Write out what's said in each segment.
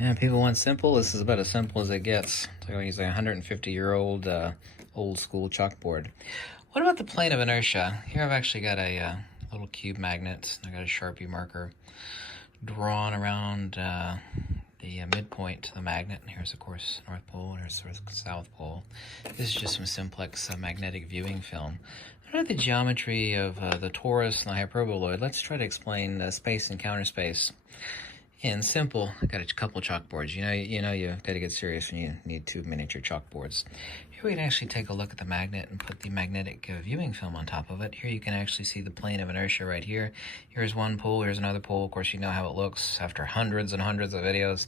Yeah, people want simple. This is about as simple as it gets. So I'm going to use a 150-year-old old school chalkboard. What about the plane of inertia? Here I've actually got a little cube magnet. I've got a Sharpie marker drawn around the midpoint of the magnet. And here's, of course, North Pole, and here's the South Pole. This is just some simplex magnetic viewing film. I don't know the geometry of the torus and the hyperboloid. Let's try to explain space and counter space. In simple, I got a couple chalkboards. You got to get serious when you need two miniature chalkboards. Here we can actually take a look at the magnet and put the magnetic viewing film on top of it. Here you can actually see the plane of inertia right here. Here's one pole, here's another pole. Of course, you know how it looks after hundreds and hundreds of videos.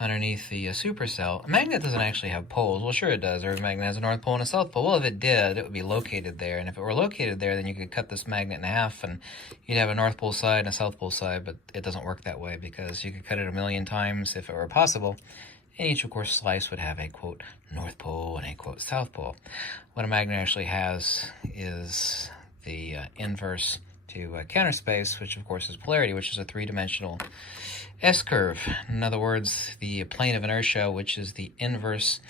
Underneath the supercell. A magnet doesn't actually have poles. Well, sure it does. Every magnet has a north pole and a south pole. Well, if it did, it would be located there. And if it were located there, then you could cut this magnet in half and you'd have a north pole side and a south pole side, but it doesn't work that way because you could cut it a million times if it were possible. And each, of course, slice would have a, quote, north pole and a, quote, south pole. What a magnet actually has is the inverse to counter space, which, of course, is polarity, which is a three-dimensional S-curve. In other words, the plane of inertia, which is the inverse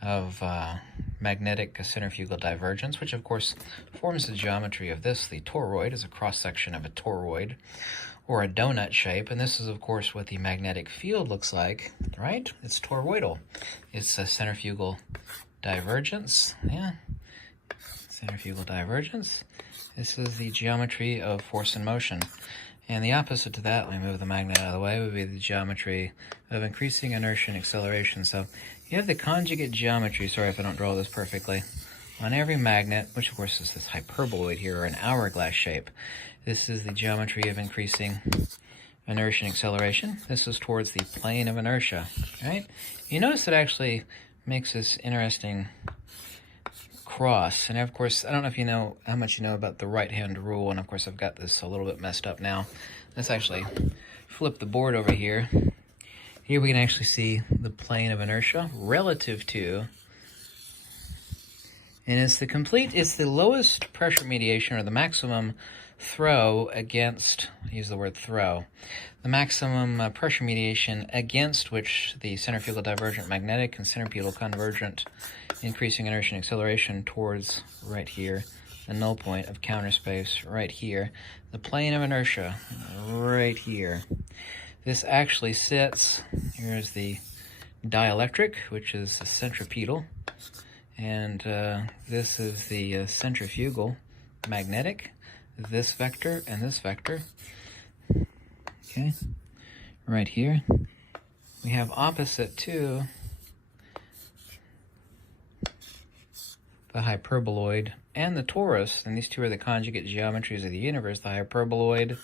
of magnetic centrifugal divergence, which, of course, forms the geometry of this. The toroid is a cross-section of a toroid, or a donut shape, and this is, of course, what the magnetic field looks like, right? It's toroidal. It's a centrifugal divergence, yeah, centrifugal divergence. This is the geometry of force and motion. And the opposite to that, let me move the magnet out of the way, would be the geometry of increasing inertia and acceleration. So you have the conjugate geometry, sorry if I don't draw this perfectly, on every magnet, which of course is this hyperboloid here, or an hourglass shape. This is the geometry of increasing inertia and acceleration. This is towards the plane of inertia, right? You notice it actually makes this interesting cross. And of course, I don't know if you know how much you know about the right-hand rule, and of course I've got this a little bit messed up now. Let's actually flip the board over here. Here we can actually see the plane of inertia relative to, and it's the lowest pressure mediation, or the maximum throw against, I use the word throw, the maximum pressure mediation against which the centrifugal divergent magnetic and centripetal convergent increasing inertia and acceleration towards right here, the null point of counter space right here, the plane of inertia right here. This actually sits, here's the dielectric, which is the centripetal, and this is the centrifugal magnetic, this vector and this vector, okay, right here. We have opposite to the hyperboloid and the torus, and these two are the conjugate geometries of the universe, the hyperboloid,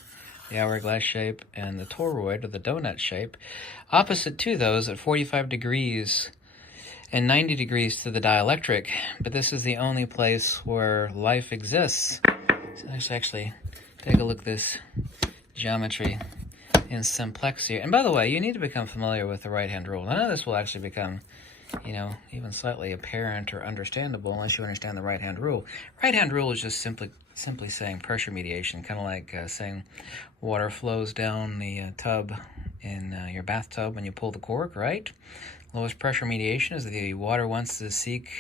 the hourglass shape, and the toroid, or the donut shape. Opposite to those at 45 degrees and 90 degrees to the dielectric, but this is the only place where life exists. So let's actually take a look at this geometry in simplex here. And by the way, you need to become familiar with the right-hand rule. None of this will actually become, even slightly apparent or understandable unless you understand the right-hand rule. Right-hand rule is just simply saying pressure mediation, kind of like saying water flows down the tub in your bathtub when you pull the cork, right? Lowest pressure mediation is the water wants to seek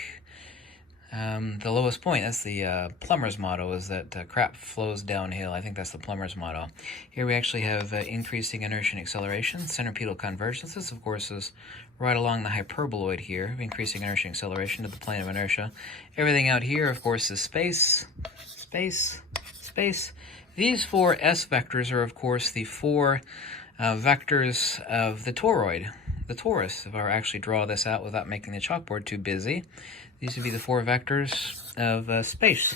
the lowest point. That's the plumber's motto, is that crap flows downhill. I think that's the plumber's motto. Here we actually have increasing inertia and acceleration, centripetal convergence. This, of course, is right along the hyperboloid here, increasing inertia and acceleration to the plane of inertia. Everything out here, of course, is space, space, space. These four S vectors are, of course, the four vectors of the toroid, the torus. If I were actually draw this out without making the chalkboard too busy, these would be the four vectors of space.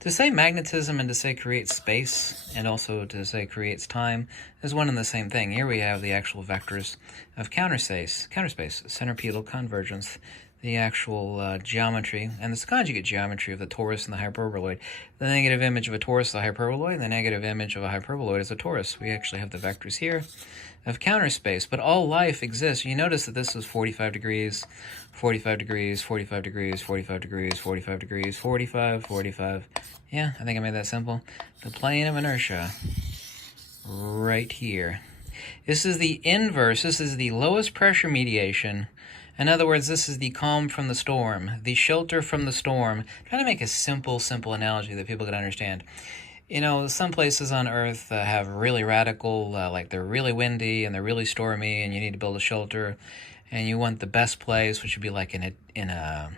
To say magnetism and to say creates space, and also to say creates time, is one and the same thing. Here we have the actual vectors of counter space, centripetal convergence, the actual geometry, and this conjugate geometry of the torus and the hyperboloid. The negative image of a torus is a hyperboloid, and the negative image of a hyperboloid is a torus. We actually have the vectors here of counter space, but all life exists. You notice that this is 45 degrees, 45 degrees, 45 degrees, 45 degrees, 45 degrees, 45, 45. Yeah, I think I made that simple. The plane of inertia right here. This is the inverse. This is the lowest pressure mediation. In other words, this is the calm from the storm, the shelter from the storm. I'm trying to make a simple analogy that people can understand. You know, some places on Earth have really radical, like they're really windy and they're really stormy, and you need to build a shelter, and you want the best place, which would be like in a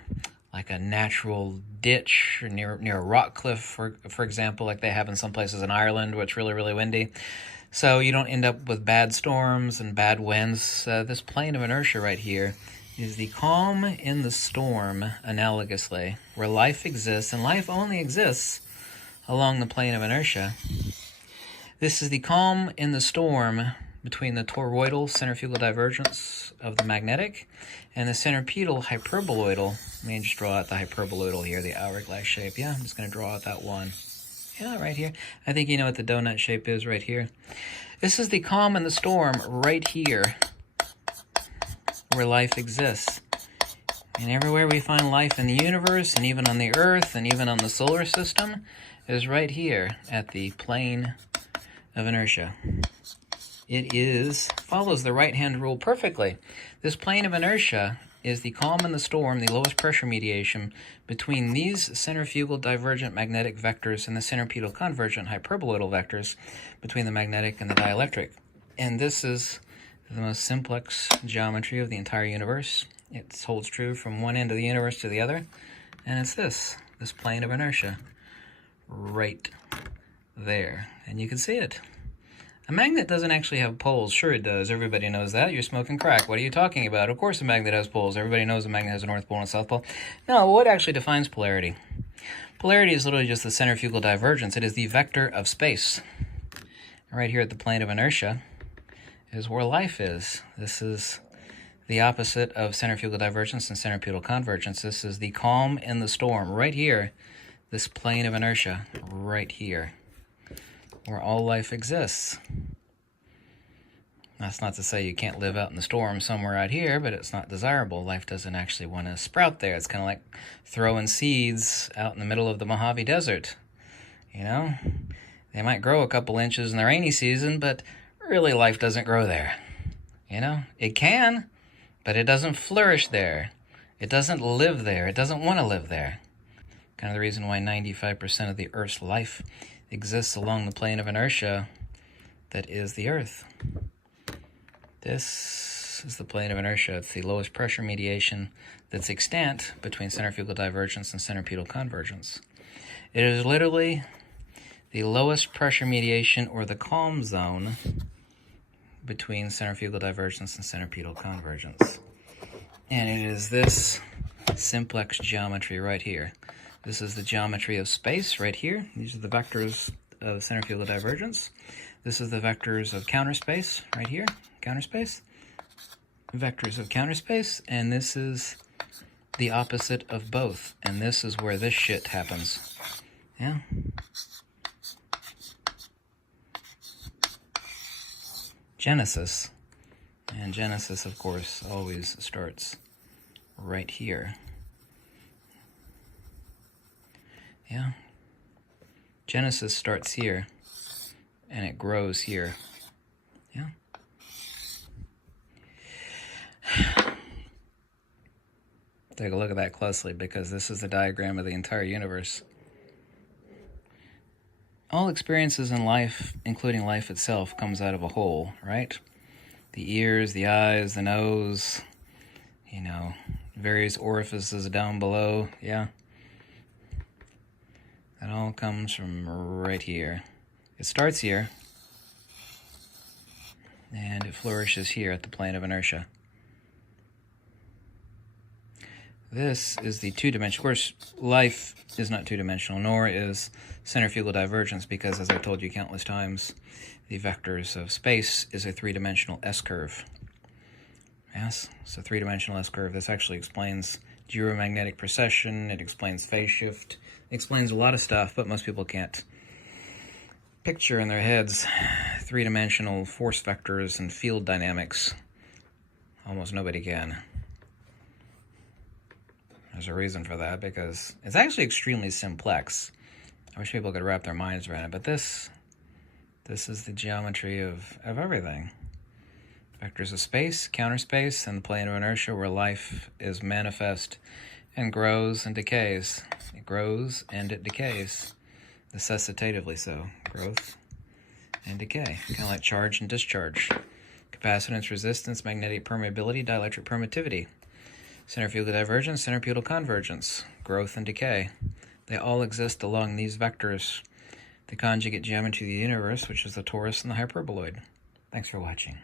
like a natural ditch near a rock cliff, for example, like they have in some places in Ireland, where it's really windy. So you don't end up with bad storms and bad winds. This plane of inertia right here is the calm in the storm, analogously, where life exists, and life only exists along the plane of inertia. This is the calm in the storm between the toroidal centrifugal divergence of the magnetic and the centripetal hyperboloidal. Let me just draw out the hyperboloidal here, the hourglass shape. Yeah, I'm just going to draw out that one. Yeah, right here. I think you know what the donut shape is right here. This is the calm in the storm right here, where life exists. And everywhere we find life in the universe, and even on the Earth, and even on the solar system, is right here at the plane of inertia. It follows the right-hand rule perfectly. This plane of inertia is the calm in the storm, the lowest pressure mediation between these centrifugal divergent magnetic vectors and the centripetal convergent hyperboloidal vectors between the magnetic and the dielectric. And this is the most simplex geometry of the entire universe. It holds true from one end of the universe to the other, and it's this plane of inertia right there, and you can see it. A magnet doesn't actually have poles. Sure it does. Everybody knows that. You're smoking crack. What are you talking about? Of course a magnet has poles. Everybody knows a magnet has a north pole and a south pole. No, what actually defines polarity? Polarity is literally just the centrifugal divergence. It is the vector of space. Right here at the plane of inertia is where life is. This is the opposite of centrifugal divergence and centripetal convergence. This is the calm in the storm. Right here, this plane of inertia, right here, where all life exists. That's not to say you can't live out in the storm somewhere out here, but it's not desirable. Life doesn't actually want to sprout there. It's kind of like throwing seeds out in the middle of the Mojave Desert. You know, they might grow a couple inches in the rainy season, but really life doesn't grow there. You know, it can, but it doesn't flourish there. It doesn't live there. It doesn't want to live there. Kind of the reason why 95% of the Earth's life exists along the plane of inertia that is the Earth. This is the plane of inertia. It's the lowest pressure mediation that's extant between centrifugal divergence and centripetal convergence. It is literally the lowest pressure mediation, or the calm zone, between centrifugal divergence and centripetal convergence. And it is this simplex geometry right here. This is the geometry of space right here. These are the vectors of centrifugal divergence. This is the vectors of counter space right here, counter space. Vectors of counter space, and this is the opposite of both. And this is where this shit happens. Yeah. Genesis. And Genesis, of course, always starts right here. Yeah. Genesis starts here, and it grows here. Yeah. Take a look at that closely, because this is the diagram of the entire universe. All experiences in life, including life itself, comes out of a whole, right? The ears, the eyes, the nose, you know, various orifices down below, yeah. That all comes from right here. It starts here, and it flourishes here at the plane of inertia. This is the two-dimensional. Of course, life is not two-dimensional, nor is centrifugal divergence, because, as I've told you countless times, the vectors of space is a three-dimensional S-curve. Yes, it's a three-dimensional S-curve. This actually explains geomagnetic precession. It explains phase shift. It explains a lot of stuff, but most people can't picture in their heads three-dimensional force vectors and field dynamics. Almost nobody can. There's a reason for that, because it's actually extremely simplex. I wish people could wrap their minds around it, but this is the geometry of everything. Vectors of space, counter space, and the plane of inertia where life is manifest and grows and decays. It grows and it decays. Necessitatively so. Growth and decay. Kind of like charge and discharge. Capacitance, resistance, magnetic permeability, dielectric permittivity. Centrifugal divergence, centripetal convergence. Growth and decay. They all exist along these vectors. The conjugate geometry of the universe, which is the torus and the hyperboloid. Thanks for watching.